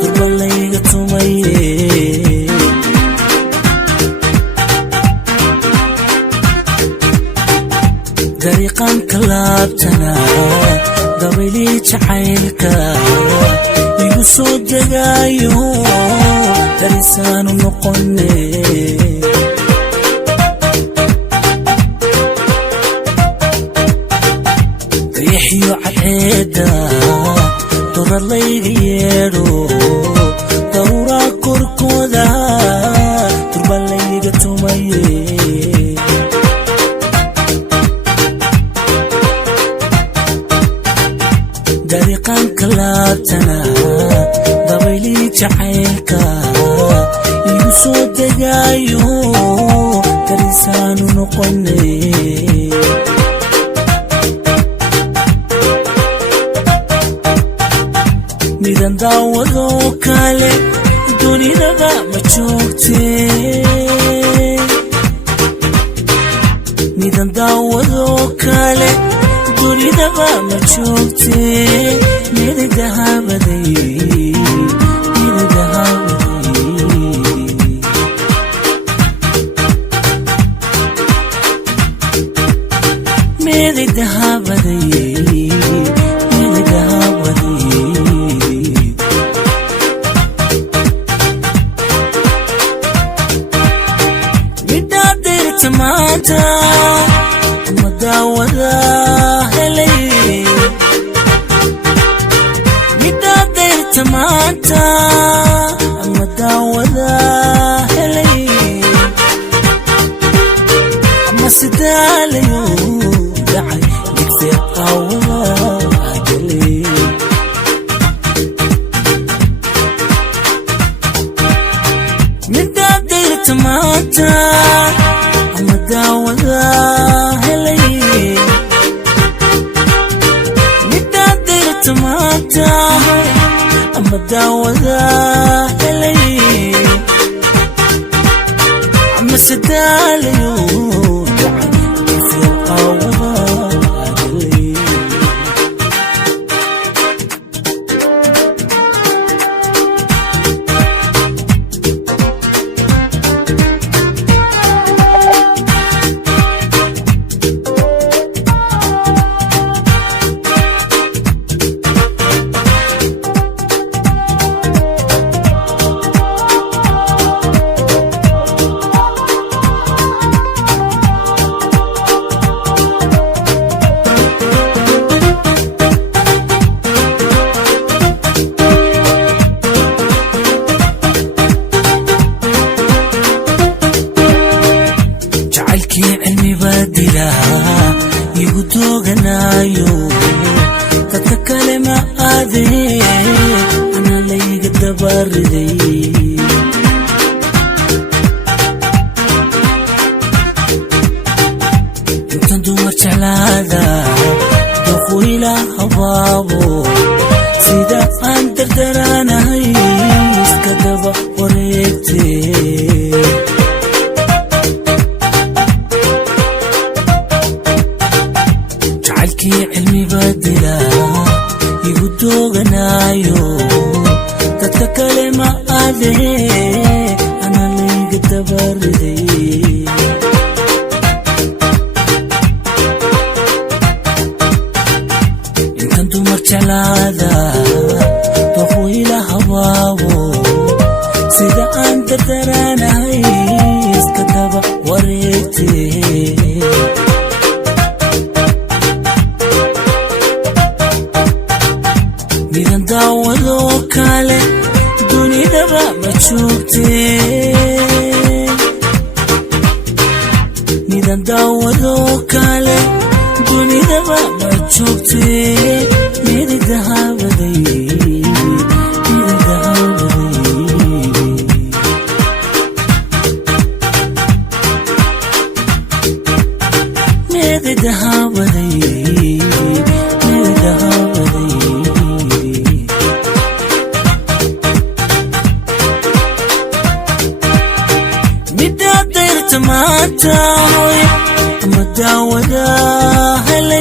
durbalayga tumaye dariiqan kalaabtana dabaylii jacaylka igu soo degaayo darisaanu noqone dayaxiyo cadceeda duralayga yeedho daruuraa korkooda durbalayga tumaye dariiqan kalaabtana dabaylii jacaylka igu soo degaayo darisaanu noqone midan daawado kale dunidaba ma joogte midan daawado kale dunidaba ma joogte meel dahabaday meel dahabaday maanta ma daawada helay middaa dayrta maanta ma daawada helay ama sidaalayo dhacay digfee qaawada gelay middaa dayrta maanta داودا هلي middaa dayrta maanta ama daawada helay ama sidaalayo dhacay qaawada gelay cilmi badila igu tooganayo dadka kale ma aade ana layga dabariday intan dumar jeclaada doqu ila habaabo sida aan dardaraanahay iska daba wareegtee cilmi badila igu tooganayo dadka kale ma aade ana layga dabariday intan dumar jeclaada doqu ila habaabo sida aan dardaraanahay iska daba wareegtee midan daawado kale dunidaba ma joogte midan daawado kale dunidaba ma joogte meel dahabaday meel dahabaday middaa dayrta maanta ma daawada helay